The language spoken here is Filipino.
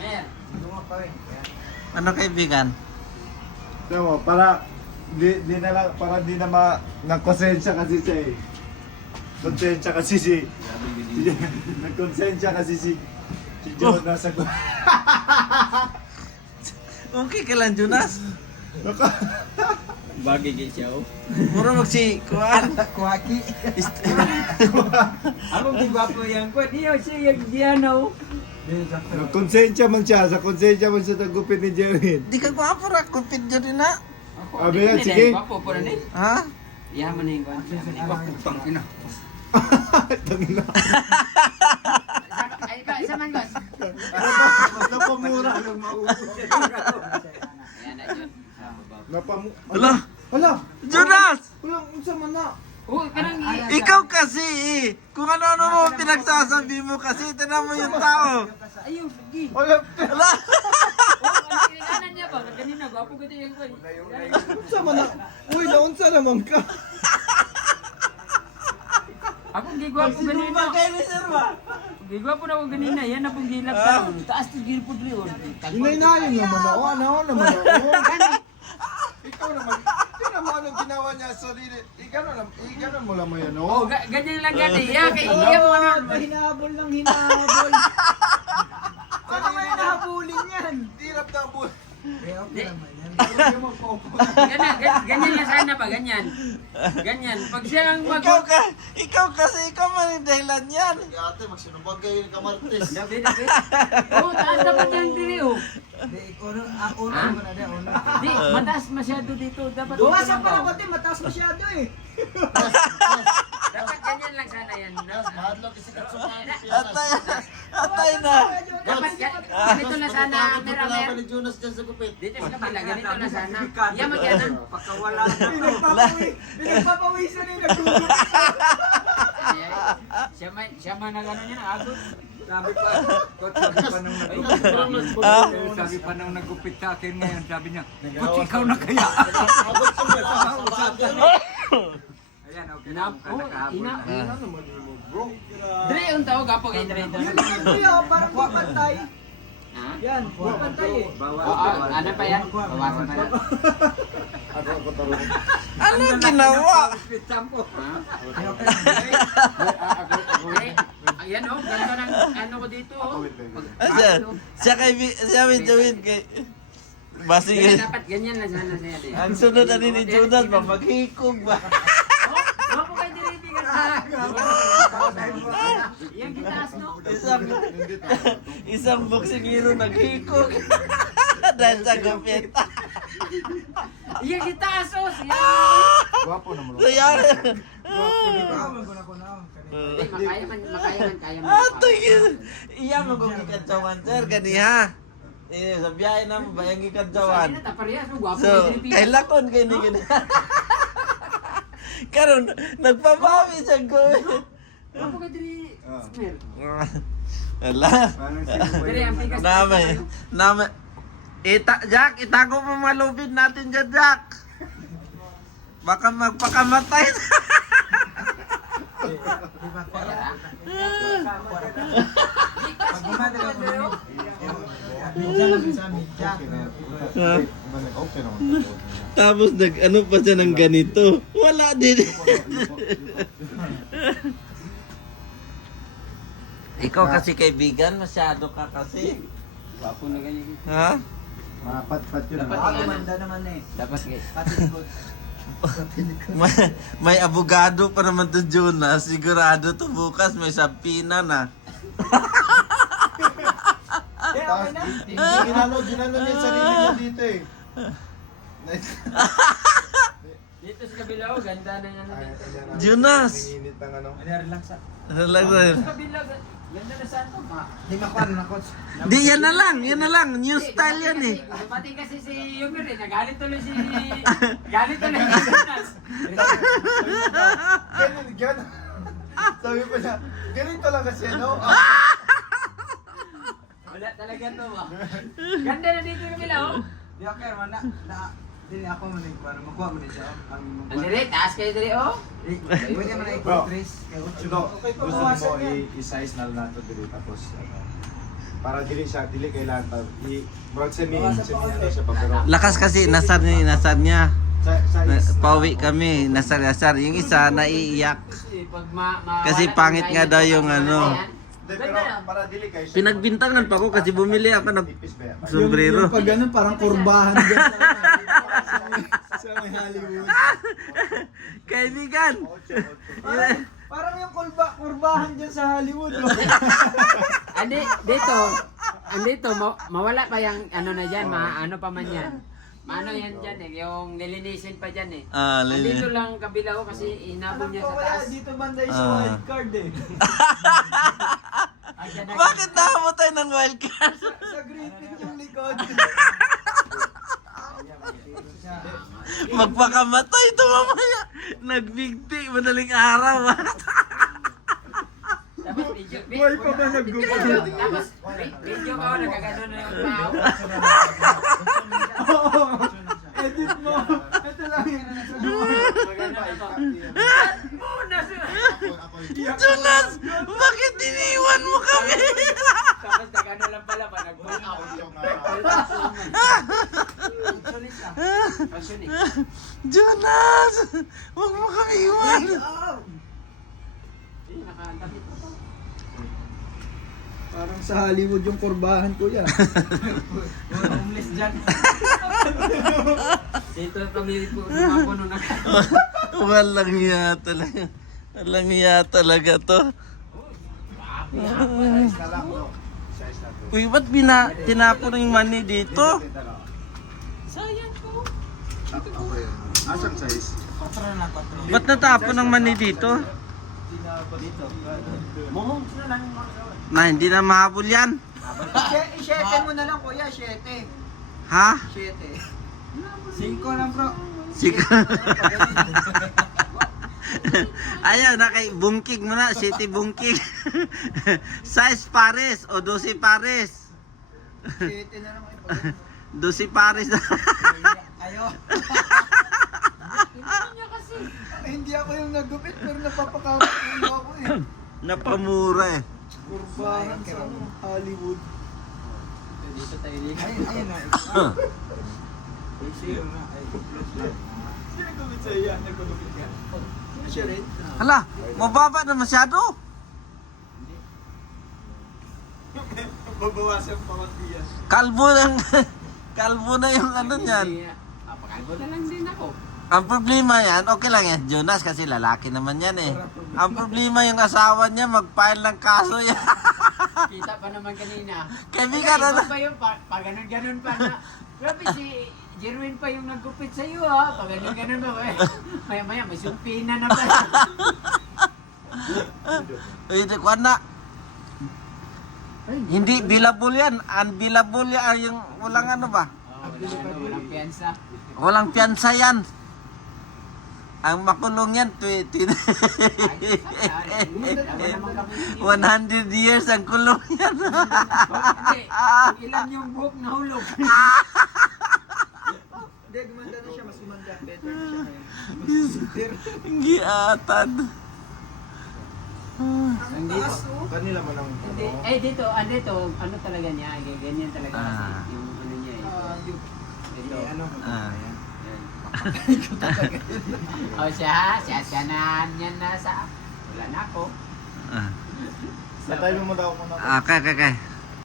Mer, Dungo pa rin. Ano kaibigan? Tignan mo, para di na lang, para di na nagkonsensya kasi siya eh. Konsensya kasi nagkonsensya kasi si John nasa Okay ka lang, Jonas. bagay kay siya oh. Mura magsi, kuhaan. Kuwaki. Ako gigwapo yan ko. Diyo siya yung Diano. Nagkonsensya man siya, sa konsensya man siya nagupit ni Jerwin. Di ka guwapo ra, kupit dyan din na. Abi yan, sige. Gwapo po rin eh. Ha? Yaman na yung kwan. Gwapo pang ina. Tangina. Ay ka, isa man gas. Napamura yung maubos. Ayan na yun. Wala. Hala! Jonas! Walang unsa man na. Oh, kanang Ikaw kasi eh. Kung ano-ano mo pinagsasabi mo kasi, tinan mo yung tao. ayaw, sige. Wala! Wala. Oh, kailangan niya ba? Kanina, gwapo ko din yung kwan. Unsa man na. Uy, naunsa naman ka. Ako gigwapo ganina. Gigwapo na ako ganina. Yan na pong gilap taon. Taas to gilpo driyon. Hinay-nahin naman ako. Ano naman ako. Ikaw naman. Ikaw naman anong ginawa niya sa sarili. Ikaw mo lang mo yan, Oh, oh. ganyan lang yan eh. Kay iya mo ano. Hinahabol ng hinahabol. Ano may hinahabulin yan? Tirap na ang buhay. Okay naman yan. Ganyan lang sana ba? Ganyan. Ganyan. Pag siya ang Ikaw kasi, ikaw man yung dahilan yan. Ate, magsinubag kayo ni Kamartes. Dabi. Oh, taas dapat yung diri oh. Uno mo na din, uno. Di, mataas masyado dito. Dapat Buwasan pa na pati, mataas masyado eh. Dapat ganyan lang sana yan. Mahadlok kasi katsuman. Atay na. Dapat ganito na sana. Mer. ni Jonas dyan sa gupit. Dito sa kapila, ganito na sana. Yan magyanan. Pagkawala na. Pinagpapawisan eh, nagtulog. Siya man na gano'n yan, agod. Sabi pa nung nagupit sa akin ngayon, sabi niya, "Ba't ikaw na kaya?" Ayan, okay na. Ina Dre, yung tawag apo kay Dre. Yun naman kuya, parang pantay. Ha? Yan, pantay eh. Ano pa yan? Bawasan pa yan. Ano ginawa? Ayan o, ganda ng ano ko dito o. Siya may Jawin kay... Basing Dapat ganyan lang sana siya din. ang sunod na ni Jonas, maghikog ba? Huwag ko kayo diritigan sa... Yan kitaas no? Isang boxing hero naghikog. Dahil sa gupit. Yan kitaas o! Gwapo naman. Sayang. Hindi, makaya man, kaya man. Iya mo kung ikadyawan, sir, ganiha. Sa biyahe na mo, bayang ikadyawan. So, kailakon kayo ni gani. Karon, nagpabawi siya ko. Huwag ko kayo diri... Smer. Ala. Diri, ang pikas. Namay. Jack, itago mo mga lubid natin dyan, Jack. Baka magpakamatay. Pag gumadala ko na minsan lang sa media. Okay naman. Tapos ano pa siya ng ganito. Wala din. Ikaw kasi kaibigan, masyado ka kasi. Wapo na ganyan. Ha? Mapat-pat yun. Dapat Ako manda naman eh. Dapat kayo. Pati likod. may abogado pa naman to Jonas. Sigurado to bukas may sabpina na. Tapos, ginano niya yung sarili niya dito eh. Dito sa kabila o, ganda na yan. Jonas! Nanginit ng ano. Relax sa. Relax na. Sa kabila, ganda na saan to? Di makuha na coach. Di, yan na lang. New style yan eh. Pati kasi si Yumir eh, nagalit tuloy si... Galit tuloy si Jonas. Ganun. Sabi pa niya, ganito lang kasi ano. Wala talaga to ba? Ganda na dito yung kabila oh. Di okay man na dili ako man eh para makuha man siya. Ang dire, taas kayo dire oh. Pwede man na i-trace kay Ito, gusto mo i-size na lang natin dito tapos ano. para dili kailangan ta. Broad semi ano siya pa pero Lakas kasi, nasar niya. sa is Pauwi kami, nasar. Yung isa, naiiyak. Kasi pangit nga daw yung ano. pero para dili kay siya. Pinagbintangan pa ko kasi bumili ako ng Tipis ba yan? sombrero. Yung pag ganun, parang kurbahan dyan sa may Hollywood. Kaibigan! Parang yung kurbahan dyan sa Hollywood. Oh. Andito, mawala pa yung ano na dyan, ano pa man yan. Maano yan dyan eh, yung nilinisin pa dyan eh. Andito lang kabila ko kasi inabon niya sa taas. Dito banda yung wildcard eh. Bakit nakamatay ng wildcard? Sa griffin yung likod. Magpakamatay ito mamaya. Nagbigti, madaling araw. Tapos video, Buhay pa ba nag-gupit? tapos video ko, nagkagano na yung tao. Oo. Edit mo. Ito lang yun. Jonas, bakit iniwan mo kami? Tapos nagano lang pala pa, nag-burn out. Pasyon eh. Jonas, huwag mo kami iwan. Nakadamit ako. Parang sa Hollywood yung kurbahan ko yan. Mga homeless dyan. Dito kami po lumapuno na. Walang iya talaga. Walang iya talaga to. Uy, ba't tinapon yung money dito? Sayang ko. Asang size? Ba't natapon ang money dito? Mohong na lang. Na, hindi na mahabol yan. Isyete mo na lang kuya, 7. Ha? 7. 5 lang bro. Sige. Ayaw na kay bungkig mo na, city bungkig. Size pares o 12 pares. 7 na lang kayo. 12 pares na. Ayo. Hindi ako yung nagupit pero napapakamat ako eh. Napamura eh. Kurbahan sa Hollywood. Dito tayo lihat. Ayun na. Sino gumit sa iya? Nagpagupit ka? Siya rin. Hala, mababa na masyado. Babawasan pa konti yan. Kalbo na yung ano niyan. Papakalbo na lang din ako. Ang problema yan, okay lang yan, Jonas, kasi lalaki naman yan eh. Ang problema yung asawa niya, mag-file ng kaso yan. Kita pa naman kanina. Kaibigan, Iba ano? pa yung pa ganun-ganun pa na. Grabe si Jerwin pa yung nagkupit sa iyo ha. Pa ganun-ganun pa. Maya-maya may sumpina na pa. Uy, kuwan na. Hindi billable yan, unbillable yan, yung walang ano ba? Walang piyansa. Walang piyansa yan. Ang makulong yan, 100 years ang kulong yan. Hindi, ilan yung buhok na hulog. Hindi, gumanda na siya. Mas gumanda. Better na siya ngayon. Giatan. Ang taas oh. Kanila man ang Hindi, dito, ano talaga niya, ganyan talaga kasi yung ano niya eh. Dito. Ah. Siya na yan na sa, wala na ako. Ah. Sa tayo mo daw ko na. Okay.